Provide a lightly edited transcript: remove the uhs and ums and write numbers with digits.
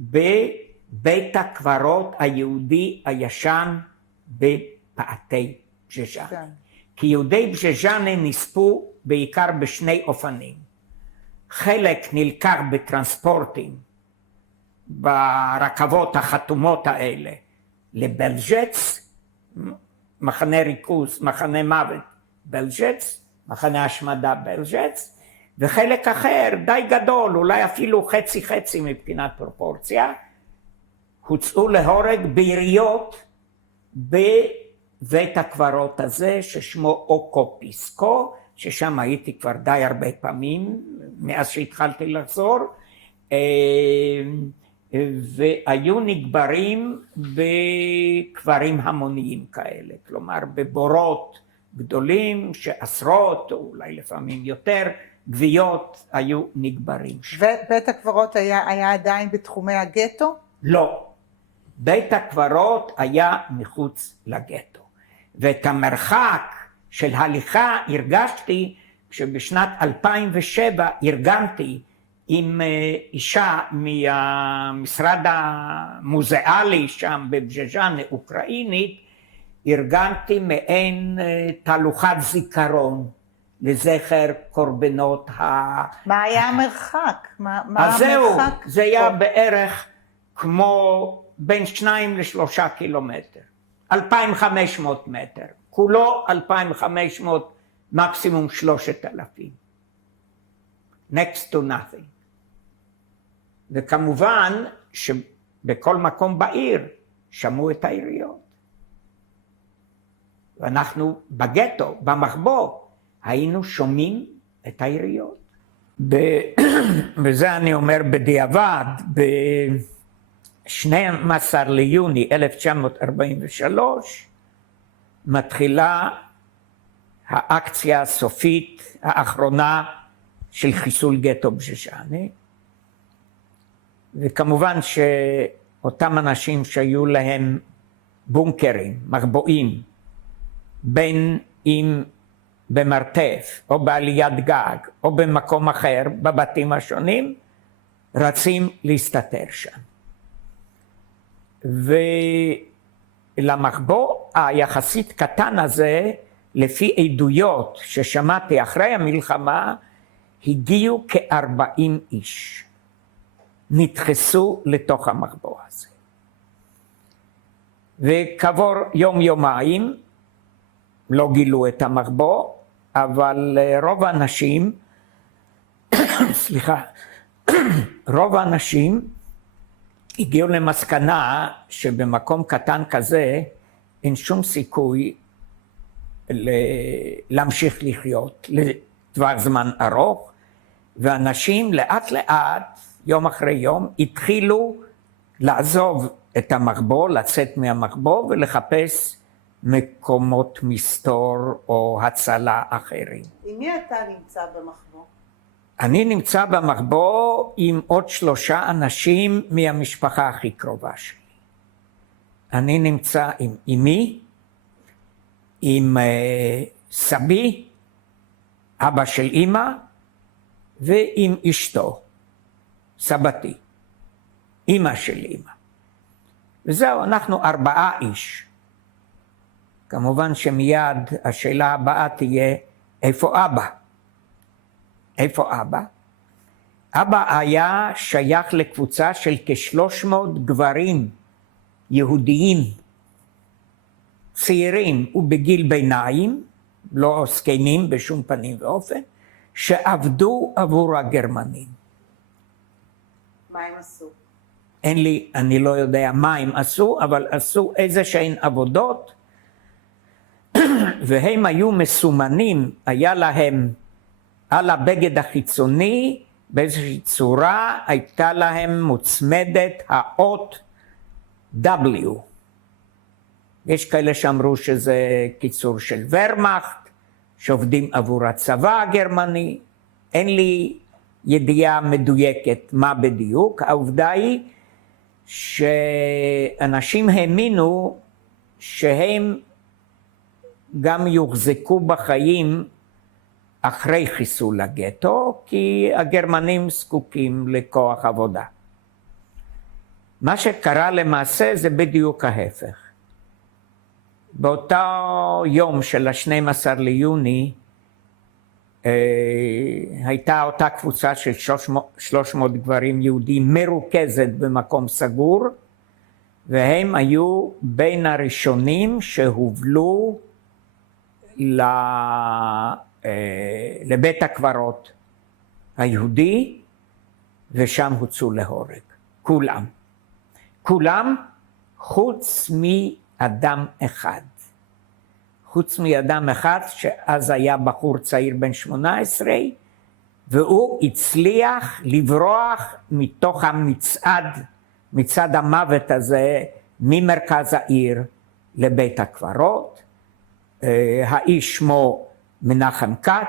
בבית הקברות היהודי הישן בפאתי בז'ז'אנה. כן. כי יהודי בז'ז'אנה נספו בעיקר בשני אופנים. חלק נלקח בטרנספורטים, ברכבות החתומות האלה, לבלז'ץ, מחנה ריכוז, מחנה מוות בלז'ץ, מחנה השמדה בלז'ץ, וחלק אחר די גדול, אולי אפילו חצי חצי מבחינת פרופורציה, הוצאו להורג ביריות בבית הקברות הזה ששמו אוקופיסקו, ששם הייתי כבר די הרבה פעמים מאז שהתחלתי לחזור, והיו נקברים בקברים המוניים כאלה, כלומר בבורות גדולים שעשרות או אולי לפעמים יותר גוויות היו נקברים. ובית הקברות היה עדיין בתחומי הגטו? לא, בית הקברות היה מחוץ לגטו, ואת המרחק של הליכה הרגשתי כשבשנת 2007 ארגנתי עם אישה מהמשרד המוזיאלי שם בבז'ז'אנה, אוקראינית, ארגנתי מעין תהלוכת זיכרון לזכר קורבנות מה היה המרחק? אז זהו, זה היה בערך כמו בין 2 ל3 קילומטר, 2,500 מטר, כולו 2,500, מקסימום 3,000. next to nothing. וכמובן שבכל מקום בעיר שמעו את העיריות. ואנחנו בגטו, במחבוא, היינו שומעים את העיריות. וזה אני אומר בדיעבד, ב-12 ליוני 1943, מתחילה האקציה הסופית האחרונה של חיסול גטו בז'ז'אנה, וכמובן שאותם אנשים שהיו להם בונקרים, מחבואים, בין אם במרתף או בעליית גג או במקום אחר בבתים השונים, רצים להסתתר שם. ולמחבוא היחסית קטן הזה, לפי עדויות ששמעתי אחרי המלחמה, הגיעו כ-40 איש, נדחסו לתוך המחבוא הזה. וכעבור יום-יומיים, לא גילו את המחבוא, אבל רוב האנשים, סליחה, רוב האנשים הגיעו למסקנה שבמקום קטן כזה אין שום סיכוי להמשיך לחיות לטווח זמן ארוך, ואנשים לאט לאט, יום אחרי יום, התחילו לעזוב את המחבוא, לצאת מהמחבוא ולחפש מקומות מסתור או הצלה אחרים. עם מי אתה נמצא במחבוא? אני נמצא במחבוא עם עוד 3 אנשים מהמשפחה הכי קרובה שלי. אני נמצא עם אמי, עם סבי, אבא של אמא, ועם אשתו, סבתי, אמא של אמא. וזהו, אנחנו 4 איש. כמובן שמיד השאלה הבאה תהיה, איפה אבא? איפה אבא? אבא היה שייך לקבוצה של כ-300 גברים יהודיים, צעירים ובגיל ביניים, לא זקנים בשום פנים ואופן, שעבדו עבור הגרמנים. מה הם עשו? אני לא יודע מה הם עשו, אבל עשו איזשהן עבודות, והם היו מסומנים, היה להם על הבגד החיצוני, באיזושהי צורה הייתה להם מוצמדת האות W. יש כאלה שאמרו שזה קיצור של ורמאכט, שעובדים עבור הצבא הגרמני. אין לי ידיעה מדויקת מה בדיוק. העובדה היא שאנשים האמינו שהם גם יוחזקו בחיים אחרי חיסול הגטו, כי הגרמנים זקוקים לכוח עבודה. מה שקרה למעשה זה בדיוק ההפך. באותו יום של ה-12 ליוני, הייתה אותה קבוצה של 300 גברים יהודים מרוכזת במקום סגור, והם היו בין הראשונים שהובלו לבית הקברות היהודי, ושם הוצאו להורג. כולם. כולם חוץ מאדם אחד. חוץ מאדם אחד שאז היה בחור צעיר בן 18, והוא הצליח לברוח מתוך מצעד המוות הזה, ממרכז העיר לבית הקברות. האיש שמו מנחם כץ,